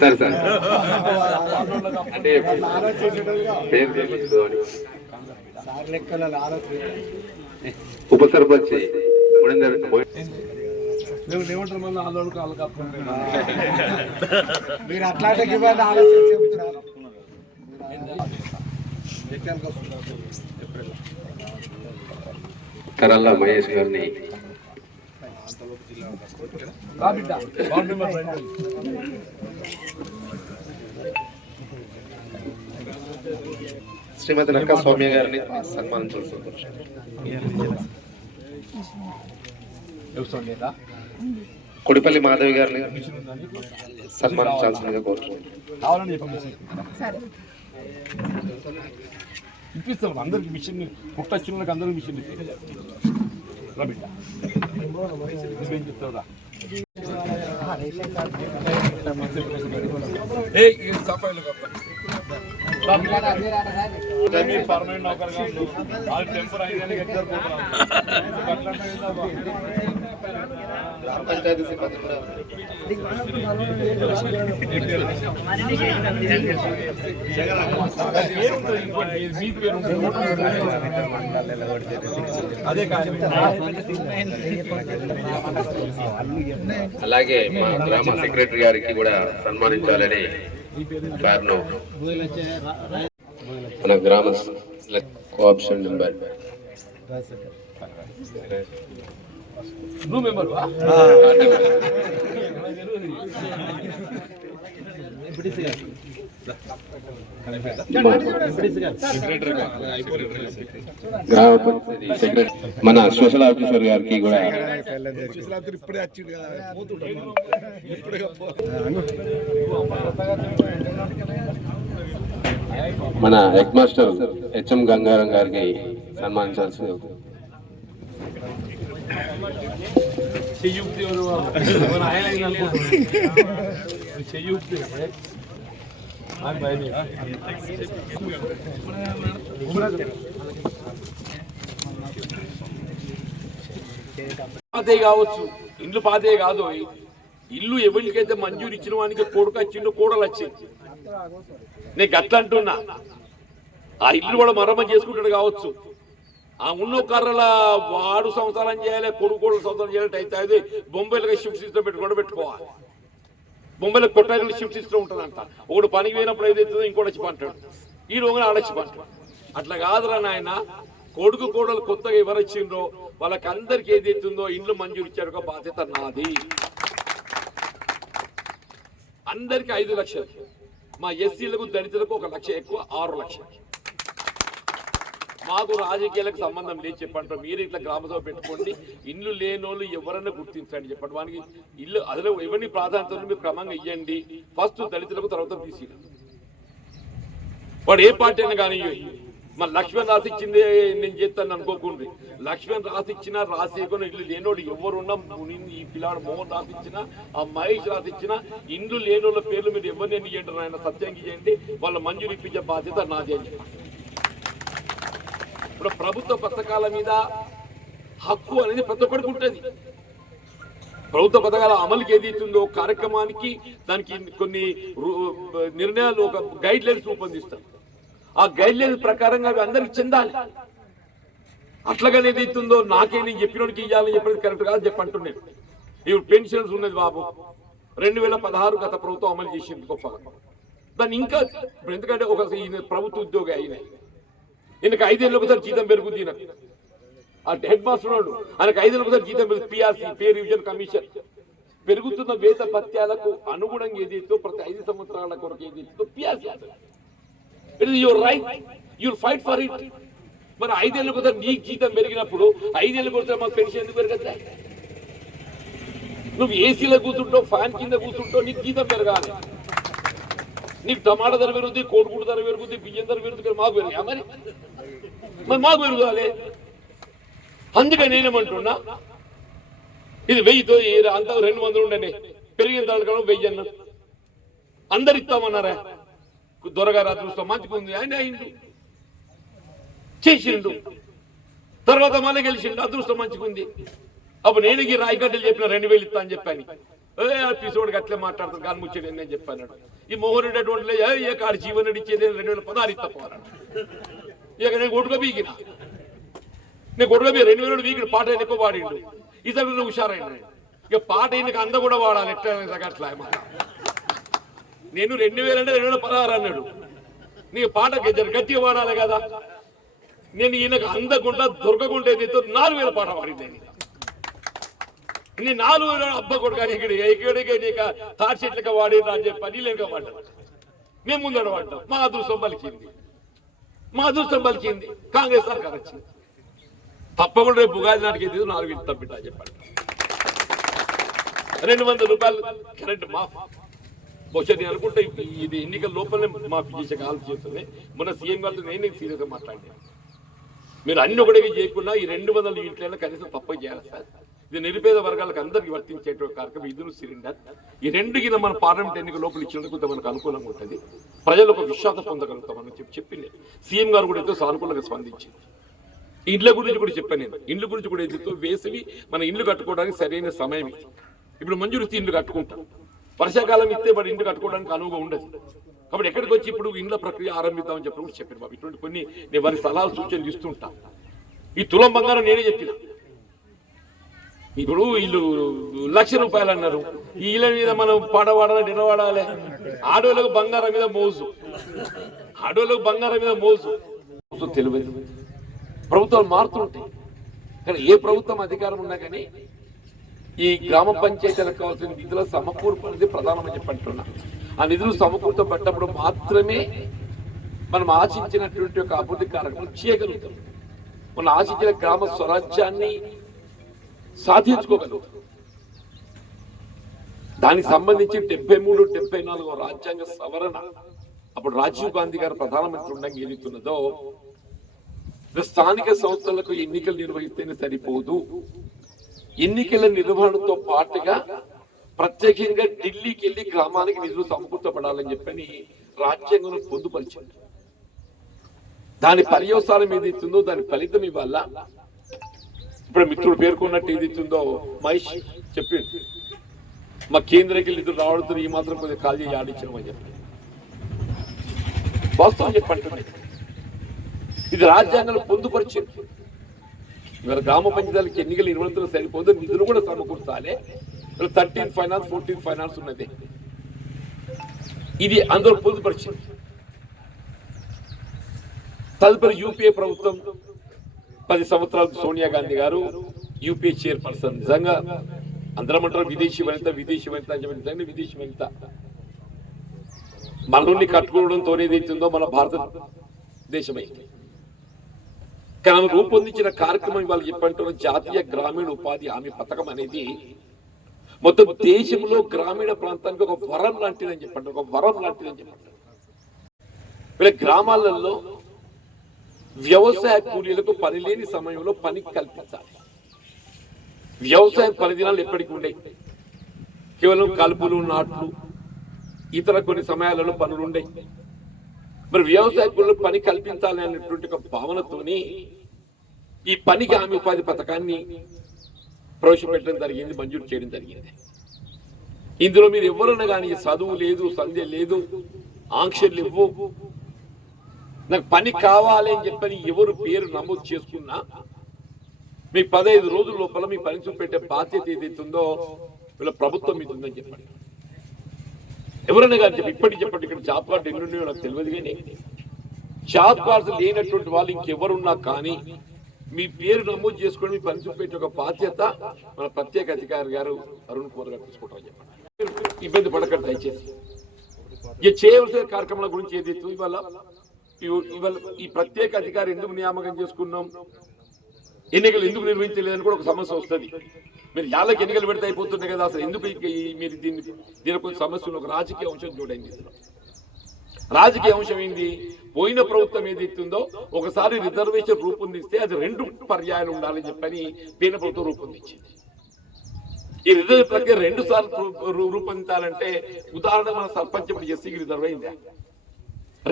సరే సార్ అంటే ఉప సర్పంచ్ మీరు అట్లాంటి ఆలోచన చెప్తున్నారు. కరల్లా మహేష్ గారిని శ్రీమతి నక్కా సౌమ్య గారిని సన్మానించాల్సింది. కొడిపల్లి మాధవి గారిని సన్మానించాల్సిందిగా కోరుతున్నాను. ఇప్పిస్తాం అందరికి మిషన్ పుట్టచ్చిన అందరికి మిషన్ బిడ్డ ఏం చెప్తావురా సఫాయిలు పర్మనెంట్ నౌకర్ కాదు వాళ్ళు టెంపర్ అయ్యి ఎక్కడ పంచాయతీ సిబ్బంది కూడా అలాగే మా గ్రామ సెక్రటరీ గారికి కూడా సన్మానించాలని కారణం మన గ్రామ కోఆప్షన్ నెంబర్ మన సోషల్ ఆఫీసర్ గారికి కూడా మన హెడ్ మాస్టర్ హెచ్ఎం గంగారం గారికి సన్మానించాల్సింది. పాతే కావచ్చు, ఇండ్లు పాతే కాదు. ఇల్లు ఎవరికైతే మంజూరు ఇచ్చిన వానికి కొడుకు వచ్చిండు, కోడలు వచ్చింది. నేను గట్ల అంటున్నా, ఆ ఇల్లు కూడా మరమ్మతు చేసుకుంటాడు కావచ్చు. ఆ ఉన్న కర్రల 6 సంవత్సరాలు చేయాలి, కొడుకు సంవత్సరాలు చేయాలంటే అయితే బొంబాయిలో షిఫ్ట్ సిస్టమ్ పెట్టుకోవాలి. బొంబాయిలో కొట్టాయిలో షిఫ్ట్ సిస్టమ్ ఉంటుందంట. ఒకడు పనికి పోయినప్పుడు ఏదైతుందో ఇంకోటి వచ్చి పంటాడు, ఈ రోజున ఆడొచ్చి పంటాడు. అట్లా కాదురా నాయన, కొడుకు కోడలు కొత్తగా ఎవరు వచ్చిండ్రో వాళ్ళకి అందరికి ఏదైతుందో ఇండ్లు మంజూరు ఇచ్చారు బాధ్యత నాది. అందరికి 5 లక్షలు, మా ఎస్సీలకు దళితులకు 1 లక్ష ఎక్కువ, 6 లక్షలు. మాకు రాజకీయాలకు సంబంధం లేదు చెప్పంటారు. మీరు ఇట్లా గ్రామసభ పెట్టుకోండి, ఇల్లు లేనోళ్ళు ఎవరన్నా గుర్తించండి చెప్పండి. వానికి ఇల్లు అదిలో ఎవరిని ప్రాధాన్యత మీరు క్రమంగా ఇవ్వండి. ఫస్ట్ దళితులకు, తర్వాత బీసీలు. వాడు ఏ పార్టీ అయినా కానీ మన లక్ష్మణ్ రాసిచ్చిందే నేను చేస్తాను అనుకోకుండా, లక్ష్మణ్ రాసిచ్చినా రాసేయకుండా ఇల్లు లేనోడు ఎవరున్నా, ఈ పిల్లాడు మోహన్ రాసిచ్చినా, ఆ మహేష్ రాసిచ్చినా, ఇండ్లు లేనోళ్ళ పేర్లు మీరు ఎవరిని ఇవ్వండి, ఆయన సత్యంగా చేయండి. వాళ్ళ మంజూరు ఇప్పించే బాధ్యత నాదే అని చెప్పండి. ఇప్పుడు ప్రభుత్వ పథకాల మీద హక్కు అనేది ప్రతి ఒక్కరికి ఉంటుంది. ప్రభుత్వ పథకాల అమలుకి ఏది ఇస్తుందో కార్యక్రమానికి దానికి కొన్ని నిర్ణయాలు, ఒక గైడ్ లైన్స్ రూపొందిస్తారు. ఆ గైడ్ లైన్స్ ప్రకారంగా అవి అందరికి చెందాలి. అట్లాగనే ఏది ఇస్తుందో నాకే నేను చెప్పినోడికి ఇవ్వాలని చెప్పేది కరెక్ట్ కాదు చెప్పంటున్నాను. ఇప్పుడు పెన్షన్స్ ఉన్నది బాబు, 2016 గత ప్రభుత్వం అమలు చేసింది గొప్పగా. దాన్ని ఇంకా ఎందుకంటే ఒక ప్రభుత్వ ఉద్యోగి అయినాయి, ఈయనకు 5 ఏళ్ళకి ఒకసారి జీతం పెరుగుద్ది. ఆ హెడ్ మాస్టర్ వాడు ఆయనకు 5 ఏళ్ళకి ఒకసారి జీతం పెరుగుతుంది. పిఆర్సీ, పే రివిజన్ కమిషన్ పెరుగుతున్న వేత భత్యాలకు అనుగుణంగా ఏదైతే ప్రతి 5 సంవత్సరాల కొరకు ఏదైతే PRC, it is your right, you'll fight for it. మరి 5 ఏళ్ళకి ఒకసారి నీకు జీతం పెరిగినప్పుడు 5 ఏళ్ళకి ఒకసారి మాకు పెన్షన్ ఎందుకు పెరగద్దా? నువ్వు ఏసీలో కూర్చుంటావు, ఫ్యాన్ కింద కూర్చుంటావు, నీకు జీతం పెరగాలి. నీకు టమాటా ధర పెరుగుతుంది, కోడిగుడ్డు ధర పెరుగుతుంది, బియ్యం ధర పెరుగుతుంది, మాకు పెరిగా మరి మాకు పెరుగుతాలి. అందుకే నేనేమంటున్నా, ఇది 1000తో అంత 200 ఉండని పెరిగిన దానికన్నా 1000 అన్న అందరు ఇస్తామన్నారా? దొరగారు అదృష్టం మంచిగా ఉంది, ఆయన అయిండు చేసిండు. తర్వాత మళ్ళీ గెలిచిండు, అదృష్టం మంచిగుంది. అప్పుడు నేను ఈ రాయగడ్డలు చెప్పిన 2000 ఇస్తా అని చెప్పాను. పిసోడికి అట్లే మాట్లాడుతాను కానీ ముచ్చేది నేను చెప్పాను. ఈ మోహన్ రెడ్డి అటువంటి ఏ కాడు జీవన్ రెడ్డి ఇచ్చేది 2016 ఇస్తా పోరాడు. ఇక నేను కొడుకు బీకిన, నేను కొడుకు 2000 వీకిడు పాట ఎక్కువ వాడిండు. ఇతడు నువ్వు హుషారైన ఇక పాట ఈయనకి అంద కూడా వాడాలి ఎట్లా అట్లా. నేను 2000 అంటే 2016 అన్నాడు. నీకు పాట గట్టిగా వాడాలి కదా. నేను ఈయనకు అందకుండా దొరకకుండా 4000 పాట వాడింది. నీ 4000 అబ్బ కొడుకు ఇక్కడికి నీకు తాటి చెట్లుగా వాడిరా అని చెప్పి నీళ్ళక వాడ్డాం. మేము ముందర వాడ్డాం. మా అదృష్టం పలికింది. కాంగ్రెస్ సర్కార్ వచ్చింది. తప్పకుండా రేపు ఉగాది నాటికి 4000 తప్పిట చెప్పండి. 200 రూపాయలు కరెంట్ మాఫ్. బహుశా నేను అనుకుంటే ఇది ఎన్నికల లోపలనే మాఫీ చేసే ఆలోచన చేస్తుంది. మొన్న సీఎం గారితో నేను సీరియస్గా మాట్లాడినాను. మీరు అన్ని ఒకటికి చేయకుండా ఈ 200 యూనిట్లైనా కనీసం తప్పక చేయాలి సార్. ఇది నిరుపేద వర్గాలకు అందరికీ వర్తించేటువంటి కార్యక్రమం. ఇదును సిలిండర్ ఈ రెండుకి మన పార్లమెంట్ ఎన్నిక లోపల ఇచ్చినందుకు మనకు అనుకూలంగా ఉంటుంది. ప్రజలు ఒక విశ్వాసం పొందగలుగుతామని చెప్పింది. సీఎం గారు కూడా ఎంతో సానుకూలంగా స్పందించింది. ఇండ్ల గురించి కూడా చెప్పాను నేను. ఇండ్ల గురించి కూడా ఎదుగుతూ వేసవి మన ఇండ్లు కట్టుకోవడానికి సరైన సమయం ఇది. ఇప్పుడు మంజూరు ఇండ్లు కట్టుకుంటాం. వర్షాకాలం ఇస్తే వాడు ఇండ్లు కట్టుకోవడానికి అనువుగా ఉండదు. కాబట్టి ఎక్కడికి వచ్చి ఇప్పుడు ఇండ్ల ప్రక్రియ ఆరంభిద్దామని చెప్పి కూడా చెప్పాను బాబు. ఇటువంటి కొన్ని నేను వారి సలహాలు సూచనలు ఇస్తుంటా. ఈ తులం బంగారం నేనే చెప్పిన. ఇప్పుడు వీళ్ళు 1,00,000 రూపాయలు అన్నారు. ఈ ఇళ్ళ మీద మనం పాడవాడాలి నిలవాడాలి. ఆడోళ్ళకు బంగారం మీద మోజు తెలియదు. ప్రభుత్వాలు మారుతుంటాయి కానీ ఏ ప్రభుత్వం అధికారం ఉన్నా కానీ ఈ గ్రామ పంచాయతీలకు కావాల్సిన నిధుల సమకూర్పు అనేది ప్రధానమని చెప్పంటున్నా. ఆ నిధులు సమకూర్చబడ్డప్పుడు మాత్రమే మనం ఆశించినటువంటి ఒక అభివృద్ధి కార్యక్రమం చేయగలుగుతాం. మనం ఆశించిన గ్రామ స్వరాజ్యాన్ని సాధించుకోగలుగుతాం. దానికి సంబంధించి 73, 74 రాజ్యాంగ సవరణ అప్పుడు రాజీవ్ గాంధీ గారు ప్రధానమంత్రి ఉండగా ఏదైతున్నదో స్థానిక సంస్థలకు ఎన్నికలు నిర్వహిస్తేనే సరిపోదు. ఎన్నికల నిర్వహణతో పాటుగా ప్రత్యేకంగా ఢిల్లీకి వెళ్ళి గ్రామానికి నిధులు సమకూర్చబడాలని చెప్పని రాజ్యాంగం పొందుపరిచింది. దాని పర్యవసానం ఏదైతుందో దాని ఫలితం ఇవాళ ఇప్పుడు మిత్రుడు పేర్కొన్నట్టు ఏదైతుందో మహేష్ చెప్పింది. మా కేంద్రకి నిధులు రావడంతో ఈ మాత్రం కొద్దిగా ఖాళీ ఆడించమని చెప్పి వాస్తవం చెప్పండి. ఇది రాజ్యాంగంలో పొందుపరిచింది. ఇవాళ గ్రామ పంచాయతీలకు ఎన్నికలు నిర్వహించడం సరిపోదు, నిధులు కూడా సమకూర్చాలి. 13 ఫైనాన్స్ 14 ఫైనాన్స్ ఉన్నది. ఇది అందులో పొందుపరిచింది. తదుపరి యూపీఏ ప్రభుత్వం 10 సంవత్సరాలకు సోనియా గాంధీ గారు యూపీఏ చైర్పర్సన్. నిజంగా అందరం అంటారు విదేశీ వనిత అని చెప్పి. నిజంగా విదేశీ వనిత మనల్ని కట్టుకోవడంతో ఏదైతుందో మన భారతదేశమైంది. కానీ ఆమె రూపొందించిన కార్యక్రమం ఇవాళ చెప్పంటున్న జాతీయ గ్రామీణ ఉపాధి హామీ పథకం అనేది మొత్తం దేశంలో గ్రామీణ ప్రాంతానికి ఒక వరం లాంటిదని చెప్పండి. వీళ్ళ గ్రామాలలో వ్యవసాయ కూలీలకు పని లేని సమయంలో పని కల్పించాలి. వ్యవసాయ పరిధినాలు ఎప్పటికీ ఉండేవి. కేవలం కలుపులు, నాట్లు, ఇతర కొన్ని సమయాలలో పనులు ఉండేవి. మరి వ్యవసాయ కూలీలకు పని కల్పించాలి అనేటువంటి ఒక భావనతోని ఈ పనికి హామీ ఉపాధి పథకాన్ని ప్రవేశపెట్టడం జరిగింది, మంజూరు చేయడం జరిగింది. ఇందులో మీరు ఎవరన్నా కానీ చదువు లేదు, సంధ్య లేదు, ఆంక్షలు ఇవ్వు, నాకు పని కావాలి అని చెప్పని ఎవరు పేరు నమోదు చేసుకున్నా మీ 15 రోజుల లోపల మీ పని చూపెట్టే బాధ్యత ఏదైతుందో వీళ్ళ ప్రభుత్వం మీద ఉందని చెప్పండి. ఎవరైనా కానీ చెప్పి ఇప్పటికి చెప్పండి. ఇక్కడ జాబ్ కార్డు ఎన్ని ఉన్నాయో నాకు తెలియదు కానీ జాబ్ కార్డు లేనటువంటి వాళ్ళు ఇంకెవరున్నా కానీ మీ పేరు నమోదు చేసుకొని మీ పని చూపెట్టే ఒక బాధ్యత మన ప్రత్యేక అధికారి గారు అరుణ్ కుమార్ గారు తీసుకుంటామని చెప్పండి. ఇబ్బంది పడకండి దయచేసి. ఇక చేయవలసిన కార్యక్రమాల గురించి ఏదైతే ఇవాళ ఈ ప్రత్యేక అధికారి ఎందుకు నియామకం చేసుకున్నాం, ఎన్నికలు ఎందుకు నిర్వహించలేదని కూడా ఒక సమస్య వస్తుంది. మీరు యాళ్ళకి ఎన్నికలు పెడితే అయిపోతున్నాయి కదా, అసలు ఎందుకు మీరు దీనికి ఒక సమస్య ఒక రాజకీయ అంశం చూడండి. రాజకీయ అంశం ఏంది? పోయిన ప్రభుత్వం ఏదైతుందో ఒకసారి రిజర్వేషన్ రూపొందిస్తే అది 2 పర్యాయాలు ఉండాలని చెప్పని పోయిన ప్రభుత్వం రూపొందించింది. ఈ రిజర్వ్ ప్రక్రియ 2 సార్లు రూపొందించాలంటే ఉదాహరణ మన సర్పంచ్ ఎస్సీకి రిజర్వ్ అయిందా,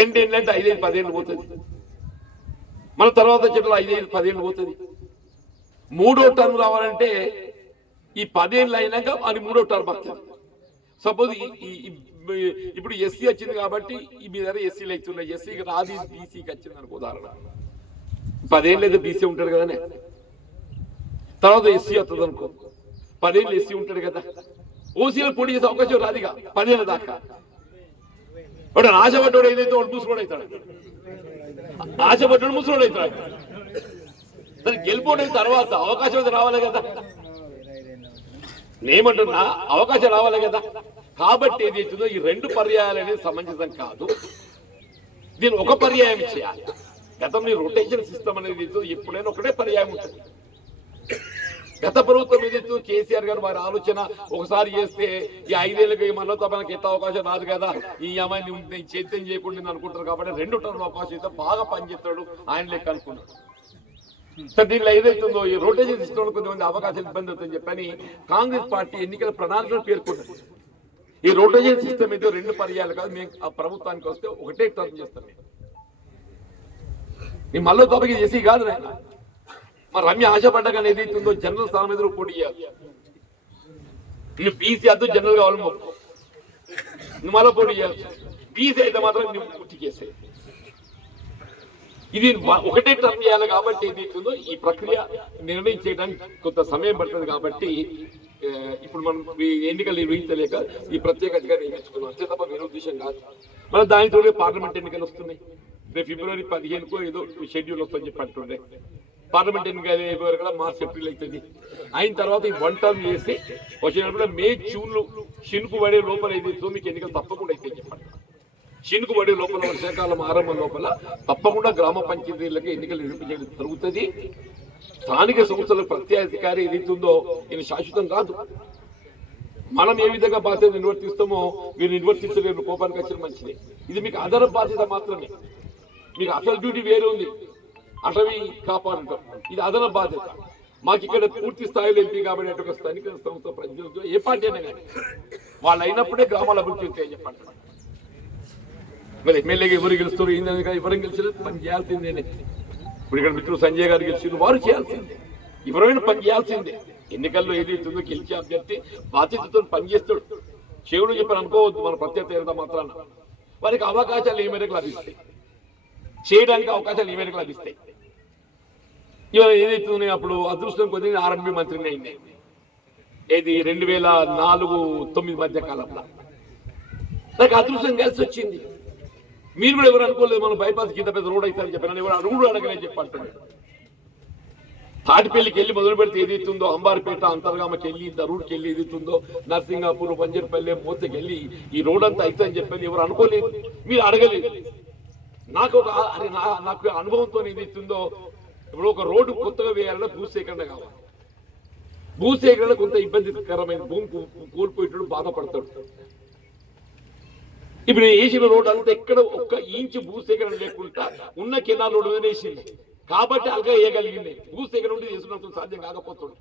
2 ఏళ్ళంటే 5 ఏళ్ళు 10 ఏళ్ళు పోతుంది. మన తర్వాత చెట్లు 5 ఏళ్ళు 10 ఏళ్ళు పోతుంది. మూడో టర్మ్ రావాలంటే ఈ 10 ఏళ్ళు అయినాక అది మూడో టర్మ్ వస్తుంది. సపోజ్ ఇప్పుడు ఎస్సీ వచ్చింది కాబట్టి మీ దగ్గర ఎస్సీలు అవుతున్నాయి, ఎస్సీకి రాది బీసీకి వచ్చింది అనుకో ఉదాహరణ. 10 ఏళ్ళు అయితే బీసీ ఉంటాడు కదానే, తర్వాత ఎస్సీ వస్తుంది అనుకో, 10 ఏళ్ళు ఎస్సీ ఉంటాడు కదా, ఓసీలో పోటీ చేసే అవకాశం రాదుగా 10 ఏళ్ళ దాకా. వాడు ఆశపడ్డాడు ఏదైతే వాడు ముసలోడు అవుతాడు, ఆశపడ్డాడు ముసలోడు అవుతాడు. దానికి గెలిపోయిన తర్వాత అవకాశం అయితే రావాలి కదా, నేనేమంటున్నా అవకాశం రావాలి కదా. కాబట్టి ఏదైతుందో ఈ 2 పర్యాయాలు అనేది సమంజసం కాదు, దీన్ని ఒక పర్యాయం చేయాలి. గతంలో రొటేషన్ సిస్టమ్ అనేది ఎప్పుడైనా ఒకటే పర్యాయం ఉంటుంది. గత ప్రభుత్వం ఏదైతే కేసీఆర్ గారు వారి ఆలోచన ఒకసారి చేస్తే ఈ 5 ఏళ్ళకి మనతో మనకి ఎట్లా అవకాశం రాదు కదా, ఈ అమ్మాయిని చైతన్యం చేయకుండా అనుకుంటారు కాబట్టి 2 టర్మ్ అవకాశం అయితే బాగా పనిచేస్తాడు ఆయన లెక్క అనుకున్నాడు. సార్ దీనిలో ఏదైతుందో ఈ రొటేషన్ సిస్టమ్ కొంతమంది అవకాశం ఇబ్బంది అవుతుందని చెప్పని కాంగ్రెస్ పార్టీ ఎన్నికల ప్రణాళికలు పేర్కొన్నారు. ఈ రొటేషన్ సిస్టమ్ అయితే 2 పర్యాలు కాదు, మేము ఆ ప్రభుత్వానికి వస్తే ఒకటే టర్మ్ చేస్తాం. నీ మళ్ళీ తప్పకి చేసి కాదు నాయన. మా రమ్య ఆశపడ్డగానే ఏదైతుందో జనరల్ స్థానం మీద పోటీ చేయాలి. నువ్వు బీసీ అద్దు జనరల్ కావాలి, నువ్వు మళ్ళీ పోటీ చేయాలి. బీసీ అయితే మాత్రం నువ్వు పూర్తి చేసే. ఇది ఒకటే టర్మ్ చేయాలి కాబట్టి ఏదైతుందో ఈ ప్రక్రియ నిర్ణయం చేయడానికి కొంత సమయం పడుతుంది. కాబట్టి ఇప్పుడు మనం ఎన్నికలు నిర్వహించలేక ఈ ప్రత్యేక అధికారి నియమించుకున్నాం, అంతే తప్ప వేరే ఉద్దేశం కాదు. మన దానితోనే పార్లమెంట్ ఎన్నికలు వస్తున్నాయి. రేపు ఫిబ్రవరి 15 ఏదో షెడ్యూల్ వస్తుందని చెప్పి అంటుండే. పార్లమెంట్ ఎన్నికలు అయిపోయారు కదా, మార్చ్ ఏప్రిల్ అవుతుంది. అయిన తర్వాత ఈ 1 టర్మ్ చేసి వచ్చినప్పుడు మే జూన్లో షినుకు పడే లోపల ఏదైతుందో మీకు ఎన్నికలు తప్పకుండా అయితే చెప్పండి. షినుకు పడే లోపల వర్షాకాలం ఆరంభం లోపల తప్పకుండా గ్రామ పంచాయతీలకు ఎన్నికలు నిర్వహించడం జరుగుతుంది. స్థానిక సంస్థల ప్రత్యేకాధికారి ఏదైతుందో ఇది శాశ్వతం కాదు. మనం ఏ విధంగా బాధ్యత నిర్వర్తిస్తామో మీరు నిర్వర్తించలేరు, కోపానికి వచ్చిన మంచిది. ఇది మీకు అదనపు బాధ్యత మాత్రమే. మీకు అసలు డ్యూటీ వేరే ఉంది, అటవీ కాపాడటం, ఇది అదనపు బాధ్యత. మాకు ఇక్కడ పూర్తి స్థాయిలో ఎంపీ కాబట్టి ఒక స్థానిక సంస్థ ప్రజలతో ఏ పార్టీ అయినా కానీ వాళ్ళు అయినప్పుడే గ్రామాల అభివృద్ధి అవుతాయని చెప్పండి. మరి ఎమ్మెల్యేగా ఎవరు గెలుస్తారు, ఎవరు గెలిచిన పని చేయాల్సిందేనే. ఇప్పుడు ఇక్కడ మిత్రులు సంజయ్ గారు గెలిచిన వారు చేయాల్సిందే, ఎవరైనా పని చేయాల్సిందే. ఎన్నికల్లో ఏదైతుందో గెలిచే అభ్యర్థి బాధ్యతతో పనిచేస్తాడు. శివుడు చెప్పని అనుకోవద్దు మన ప్రత్యేకత మాత్రాన. వారికి అవకాశాలు ఏ మేరకు లభిస్తాయి, చేయడానికి అవకాశాలు ఏ మేరకు లభిస్తాయి. ఇవాళ ఏదైతుందో అప్పుడు అదృష్టం కొద్దిగా ఆర్ఎంపీ మంత్రిని అయింది. ఏది 2004-9 మధ్య కాలంలో నాకు అదృష్టం కలిసి వచ్చింది. మీరు కూడా ఎవరు అనుకోలేదు మనం బైపాస్ కింద పెద్ద రోడ్ అవుతారని చెప్పాను, ఎవరు అడుగుడు అడగనే చెప్పంటాడు. తాటిపల్లికి వెళ్ళి మొదలు పెడితే ఏదైతుందో అంబారిపేట అంతర్గామకి వెళ్ళి దరూడ్కి వెళ్ళి ఏదైతుందో నర్సింగాపూర్ బంజర్పల్లి మూతకి వెళ్ళి ఈ రోడ్ అంతా అవుతుందని చెప్పని ఎవరు అనుకోలేదు, మీరు అడగలేదు. నాకు నాకు అనుభవంతో ఏదైతుందో ఇప్పుడు ఒక రోడ్డు కొత్తగా వేయాలన్నా భూసేకరణ కావాలి. భూసేకరణ కొంత ఇబ్బందికరమైన, భూమి కోల్పోయేటప్పుడు బాధపడతాడు. ఇప్పుడు వేసిన రోడ్డు అంతా ఎక్కడ 1 ఇంచు భూసేకరణ లేకుండా ఉన్న కెనాల్ రోడ్డు మీద వేసింది కాబట్టి అల్గా వేయగలిగింది. భూసేకరణ ఉండి చేసినప్పుడు సాధ్యం కాకపోతుంది.